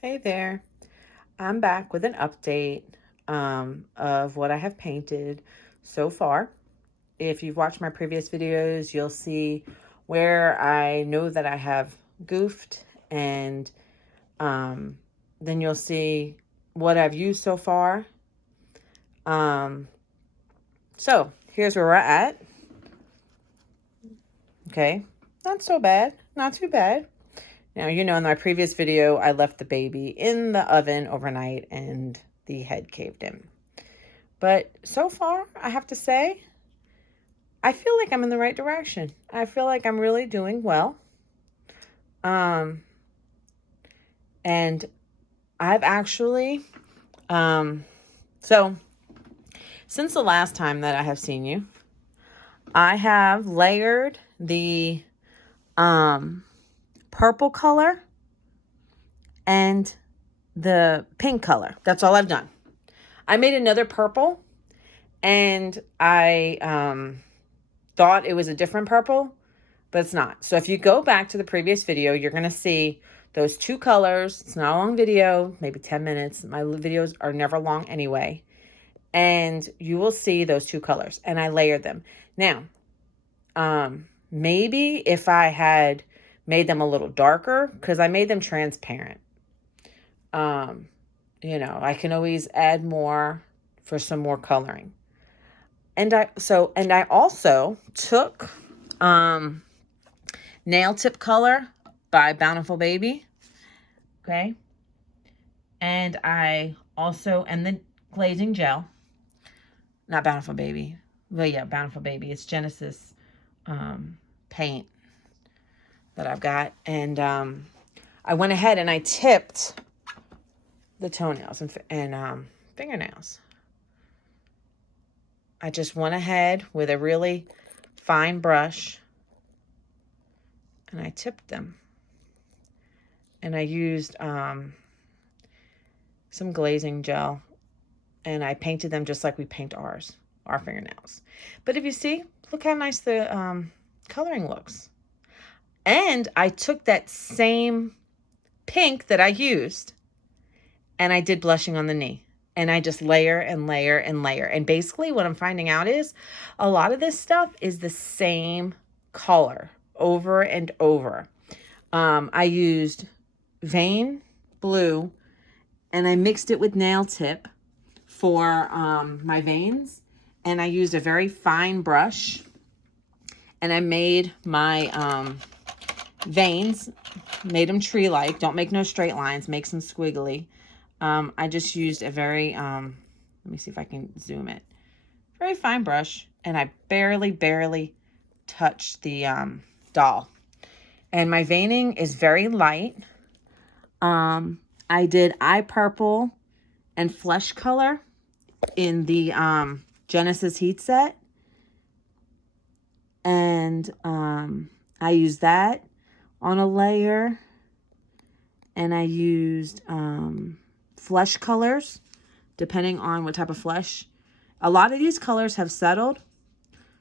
Hey there. I'm back with an update of what I have painted so far. If you've watched my previous videos, you'll see where I know that I have goofed, and um, then you'll see what I've used so far. Um, so here's where we're at. Okay, not so bad, not too bad. Now, you know, in my previous video, I left the baby in the oven overnight and the head caved in. But so far, I have to say, I feel like I'm in the right direction. I feel like I'm really doing well. Um, and I've actually, um, so since the last time that I have seen you, I have layered the, purple color and the pink color. That's all I've done. I made another purple, and I, thought it was a different purple, but it's not. So if you go back to the previous video, you're going to see those two colors. It's not a long video, maybe 10 minutes. My videos are never long anyway. And you will see those two colors, and I layered them. Now, maybe if I had made them a little darker, because I made them transparent. I can always add more for some more coloring. And I also took Nail Tip Color by Bountiful Baby. Okay. And the glazing gel. Not Bountiful Baby. Well, yeah, Bountiful Baby. It's Genesis paint that I've got. And I went ahead and I tipped the toenails and fingernails. I just went ahead with a really fine brush and I tipped them. And I used some glazing gel, and I painted them just like we paint our fingernails. But if you see, look how nice the coloring looks. And I took that same pink that I used, and I did blushing on the knee. And I just layer and layer and layer. And basically what I'm finding out is a lot of this stuff is the same color over and over. I used vein blue, and I mixed it with nail tip for my veins, and I used a very fine brush, and I made my veins, made them tree-like. Don't make no straight lines, make some squiggly. I just used a very, let me see if I can zoom it, very fine brush, and I barely touched the doll. And my veining is very light. I did eye purple and flesh color in the Genesis heat set. And I used that on a layer. And I used flesh colors, depending on what type of flesh. A lot of these colors have settled.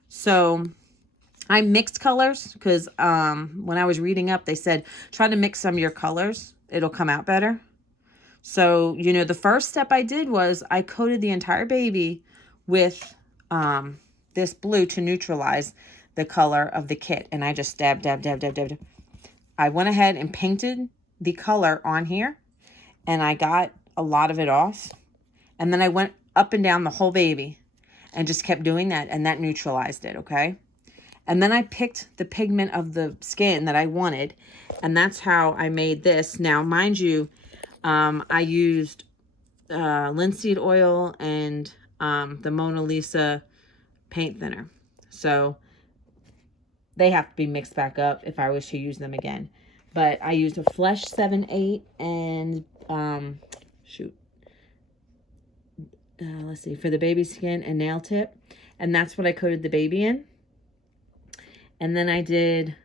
So I mixed colors because when I was reading up, they said, try to mix some of your colors. It'll come out better. So, the first step I did was I coated the entire baby with this blue to neutralize the color of the kit. And I just dabbed. I went ahead and painted the color on here, and I got a lot of it off. And then I went up and down the whole baby and just kept doing that, and that neutralized it, okay? And then I picked the pigment of the skin that I wanted, and that's how I made this. Now, mind you, I used linseed oil and the Mona Lisa paint thinner. So they have to be mixed back up if I wish to use them again. But I used a Flesh 7/8 and, let's see, for the baby skin and nail tip. And that's what I coated the baby in. And then I did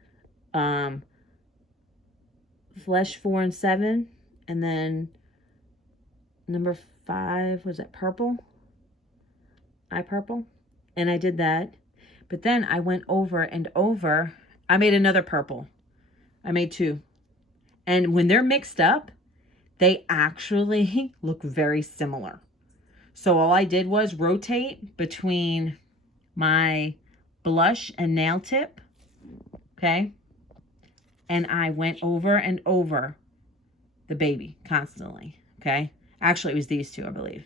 Flesh 4 and 7. And then number 5, was it purple? Eye purple. And I did that. But then I went over and over. I made another purple. I made 2. And when they're mixed up, they actually look very similar. So all I did was rotate between my blush and nail tip, okay? And I went over and over the baby constantly, okay? Actually, it was these two, I believe.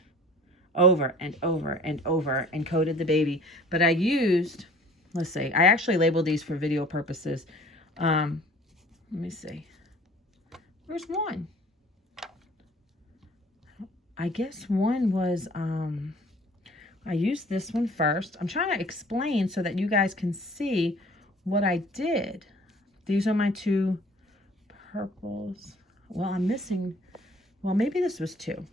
Over and over and over and coated the baby. But I used, let's see, I actually labeled these for video purposes. Let me see. Where's one? I guess one was, I used this one first. I'm trying to explain so that you guys can see what I did. These are my two purples. Well, I'm missing, well, maybe this was two.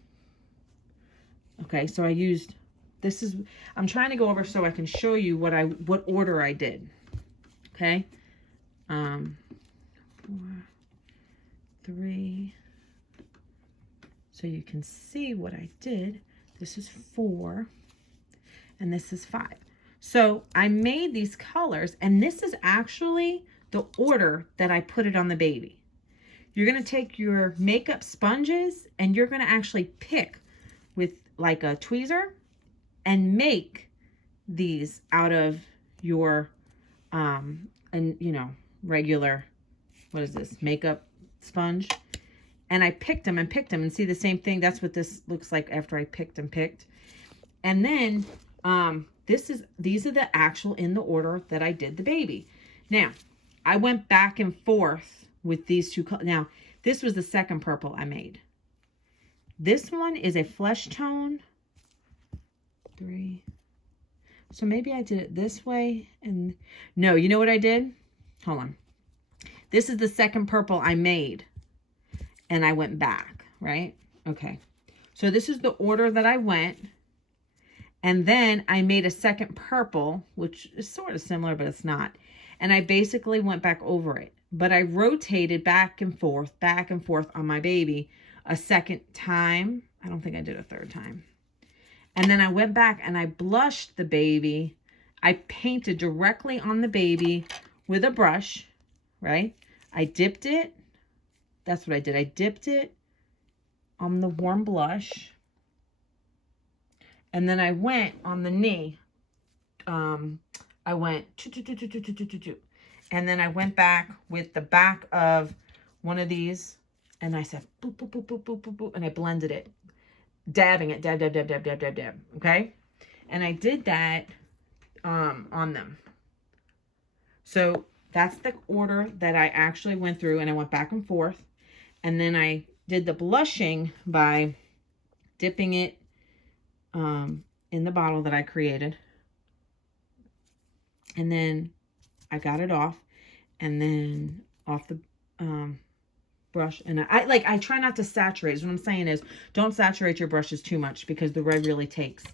Okay, so I used, this is, I'm trying to go over so I can show you what order I did. Okay. 4, 3. So you can see what I did. This is 4 and this is 5. So I made these colors, and this is actually the order that I put it on the baby. You're going to take your makeup sponges and you're going to actually pick with like a tweezer and make these out of your, and you know, regular, what is this, makeup sponge. And I picked them and see the same thing. That's what this looks like after I picked and picked. And then these are the actual in the order that I did the baby. Now, I went back and forth with these two colors. Now, this was the second purple I made. This one is a flesh tone. 3. So maybe I did it this way. And no, you know what I did? Hold on. This is the second purple I made. And I went back, right? Okay. So this is the order that I went. And then I made a second purple, which is sort of similar, but it's not. And I basically went back over it. But I rotated back and forth on my baby a second time. I don't think I did a third time. And then I went back and I blushed the baby. I painted directly on the baby with a brush, right? I dipped it. That's what I did. I dipped it on the warm blush. And then I went on the knee. I went and then I went back with the back of one of these, and I said boop, boop, boop, boop, boop, boop, boop, and I blended it, dabbing it, dab, dab, dab, dab, dab, dab, dab, okay? And I did that on them. So that's the order that I actually went through, and I went back and forth. And then I did the blushing by dipping it in the bottle that I created. And then I got it off, and then off the brush. And I try not to saturate. So what I'm saying is, don't saturate your brushes too much, because the red really takes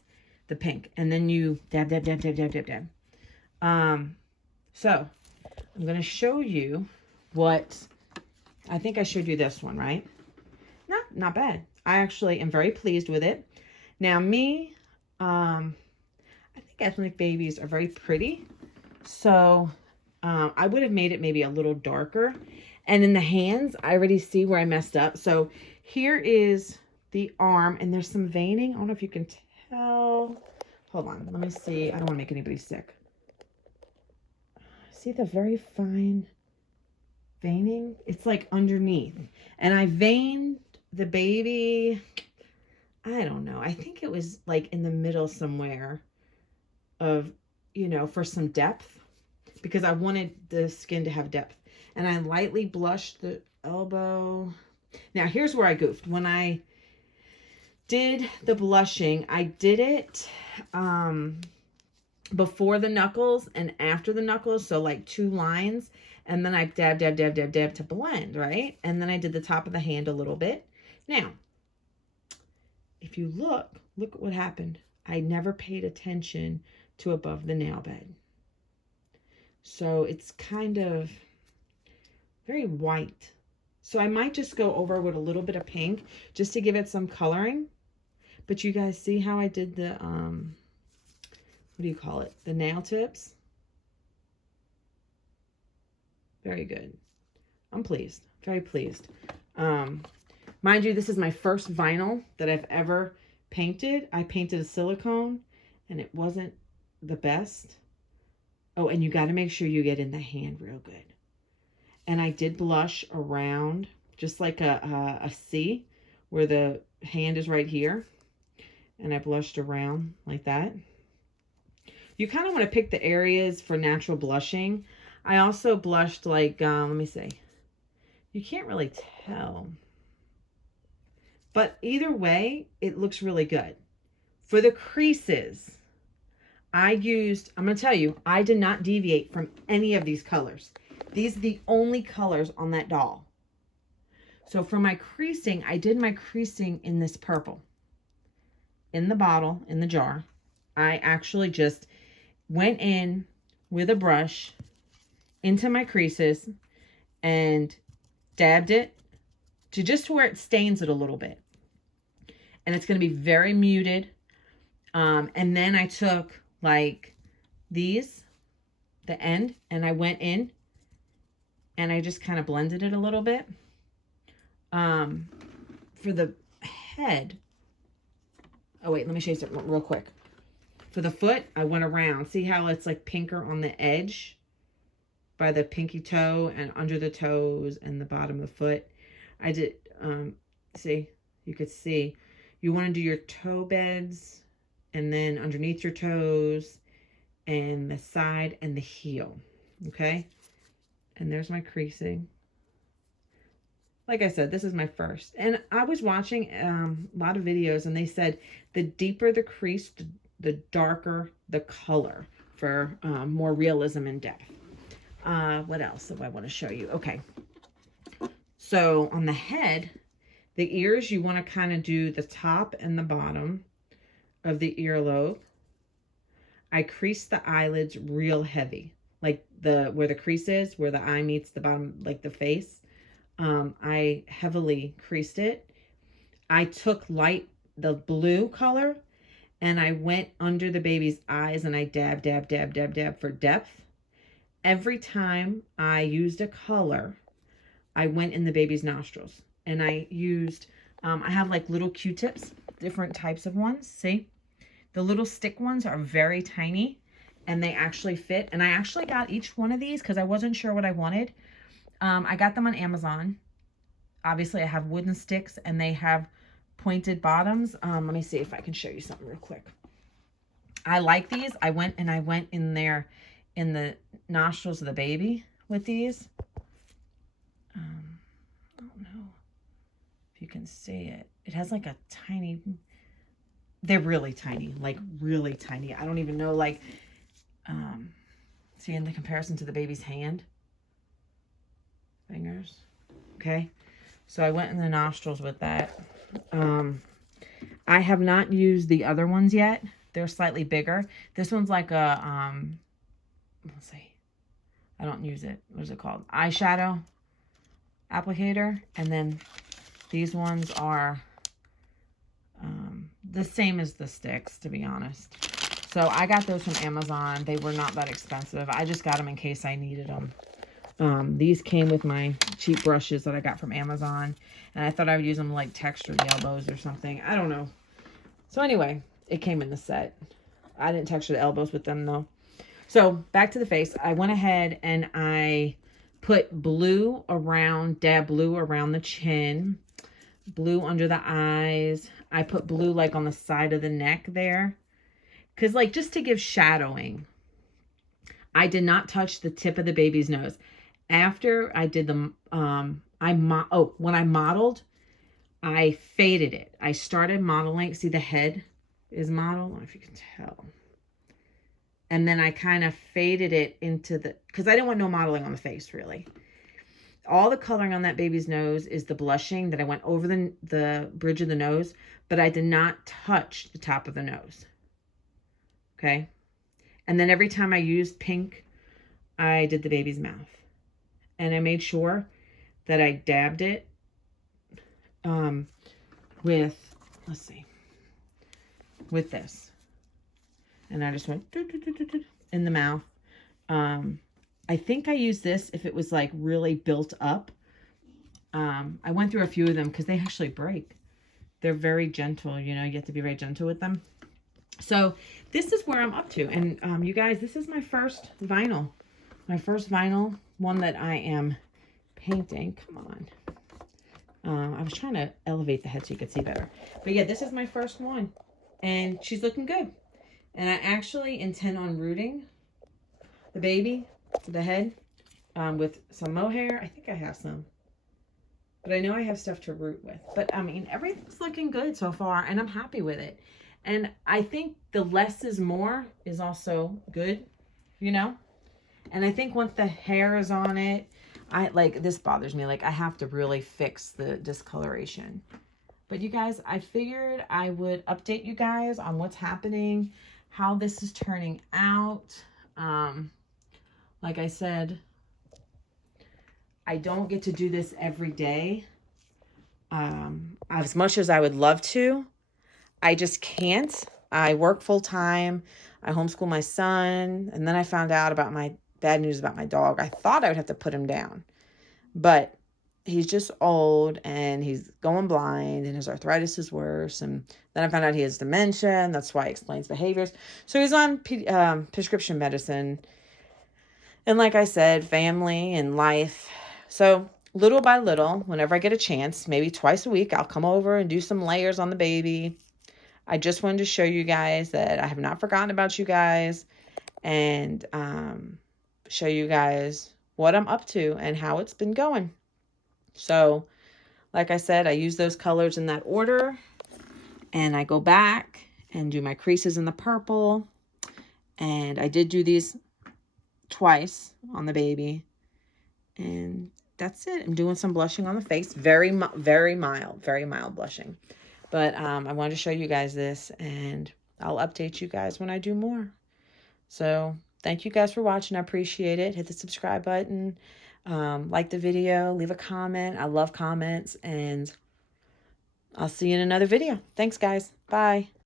the pink. And then you dab, dab, dab, dab, dab, dab, dab. So I'm going to show you what, I think I showed you this one, right? Not bad. I actually am very pleased with it. Now me, I think ethnic babies are very pretty. So I would have made it maybe a little darker. And in the hands, I already see where I messed up. So here is the arm, and there's some veining. I don't know if you can tell. Hold on, let me see. I don't want to make anybody sick. See the very fine veining? It's like underneath. And I veined the baby, I don't know. I think it was like in the middle somewhere of, you know, for some depth, because I wanted the skin to have depth. And I lightly blushed the elbow. Now, here's where I goofed. When I did the blushing, I did it before the knuckles and after the knuckles. So like 2 lines. And then I dab, dab, dab, dab, dab to blend, right? And then I did the top of the hand a little bit. Now, if you look at what happened. I never paid attention to above the nail bed. So it's kind of very white. So I might just go over with a little bit of pink just to give it some coloring. But you guys see how I did the, what do you call it? The nail tips. Very good. I'm pleased. Very pleased. Mind you, this is my first vinyl that I've ever painted. I painted a silicone and it wasn't the best. Oh, and you got to make sure you get in the hand real good. And I did blush around, just like a C, where the hand is right here. And I blushed around like that. You kind of want to pick the areas for natural blushing. I also blushed like, let me see. You can't really tell. But either way, it looks really good. For the creases, I'm going to tell you, I did not deviate from any of these colors. These are the only colors on that doll. So for my creasing, I did my creasing in this purple. In the bottle, in the jar. I actually just went in with a brush into my creases and dabbed it to just where it stains it a little bit. And it's going to be very muted. And then I took like these, the end, and I went in and I just kind of blended it a little bit. For the head, oh wait, let me show you something real quick. For the foot, I went around. See how it's like pinker on the edge by the pinky toe and under the toes and the bottom of the foot. I did, see, you could see. You want to do your toe beds and then underneath your toes and the side and the heel, okay? And there's my creasing. Like I said, this is my first. And I was watching a lot of videos and they said the deeper the crease, the darker the color for more realism and depth. What else do I want to show you? Okay. So on the head, the ears, you want to kind of do the top and the bottom of the earlobe. I crease the eyelids real heavy, like where the crease is, where the eye meets the bottom, like the face. I heavily creased it. I took the blue color, and I went under the baby's eyes and I dab for depth. Every time I used a color, I went in the baby's nostrils. And I used, I have like little Q-tips, different types of ones. See? The little stick ones are very tiny and they actually fit. And I actually got each one of these because I wasn't sure what I wanted. I got them on Amazon. Obviously, I have wooden sticks and they have pointed bottoms. Let me see if I can show you something real quick. I like these. I went in there in the nostrils of the baby with these. I don't know if you can see it. It has like a tiny, they're really tiny, like really tiny. I don't even know, like, see in the comparison to the baby's hand. Fingers. Okay. So I went in the nostrils with that. I have not used the other ones yet. They're slightly bigger. This one's like a, let's see. I don't use it. What is it called? Eyeshadow applicator. And then these ones are the same as the sticks, to be honest. So I got those from Amazon. They were not that expensive. I just got them in case I needed them. These came with my cheap brushes that I got from Amazon. And I thought I would use them to like texture the elbows or something. I don't know. So anyway, it came in the set. I didn't texture the elbows with them though. So back to the face. I went ahead and I put blue around, dab blue around the chin. Blue under the eyes. I put blue like on the side of the neck there. Because like just to give shadowing. I did not touch the tip of the baby's nose. After I did the, when I modeled, I faded it. I started modeling. See, the head is modeled. I don't know if you can tell. And then I kind of faded it into because I didn't want no modeling on the face, really. All the coloring on that baby's nose is the blushing that I went over the bridge of the nose, but I did not touch the top of the nose. Okay? And then every time I used pink, I did the baby's mouth. And I made sure that I dabbed it with, let's see, with this. And I just went in the mouth. I think I used this if it was like really built up. I went through a few of them because they actually break. They're very gentle, you know, you have to be very gentle with them. So this is where I'm up to. And you guys, this is my first vinyl. My first vinyl, one that I am painting. Come on. I was trying to elevate the head so you could see better. But yeah, this is my first one. And she's looking good. And I actually intend on rooting the baby, the head, with some mohair. I think I have some. But I know I have stuff to root with. But I mean, everything's looking good so far. And I'm happy with it. And I think the less is more is also good, you know? And I think once the hair is on it, this bothers me. Like, I have to really fix the discoloration. But you guys, I figured I would update you guys on what's happening, how this is turning out. Like I said, I don't get to do this every day. As much as I would love to, I just can't. I work full time. I homeschool my son. And then I found out about my bad news about my dog. I thought I would have to put him down. But he's just old and he's going blind and his arthritis is worse. And then I found out he has dementia, and that's why it explains behaviors. So he's on prescription medicine. And like I said, family and life. So little by little, whenever I get a chance, maybe twice a week, I'll come over and do some layers on the baby. I just wanted to show you guys that I have not forgotten about you guys, and show you guys what I'm up to and how it's been going. So, like I said, I use those colors in that order, and I go back and do my creases in the purple. And I did do these twice on the baby, and that's it. I'm doing some blushing on the face, very mild blushing. But I wanted to show you guys this, and I'll update you guys when I do more. So thank you guys for watching. I appreciate it. Hit the subscribe button, like the video, leave a comment. I love comments, and I'll see you in another video. Thanks, guys. Bye.